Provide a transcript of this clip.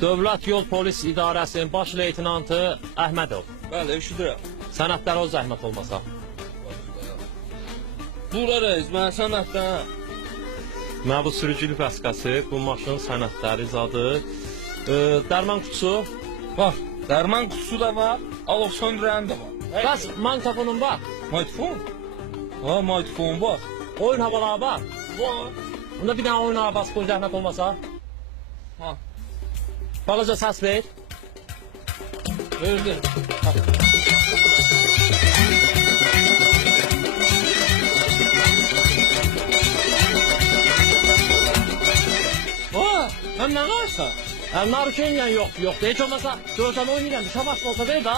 Dövlət Yol Polis İdarəsinin baş leytenantı Əhmədov. Bəli, eşidirəm. Sənədləri o zəhmət olmasa. Bura reis, mən sənətdən. Mən bu sürücülük vəsiqəsi, bu maşının sənədləri zadı. Dərman kutusu. Bax, dərman kutusu da var, alov söndürən də var. Bəs magnitofonun var. Mikrofon? Ha, mikrofon var. Oyun havaları var. Var. Bunda bir dənə oyun havası qoy zəhmət olmasa. Ha, Balaca səs ver. verdi. Sən nə qarsan? Narkeyen yoxdur. Heç olmasa görsən oynayıram. Şamaşın olsa ver da.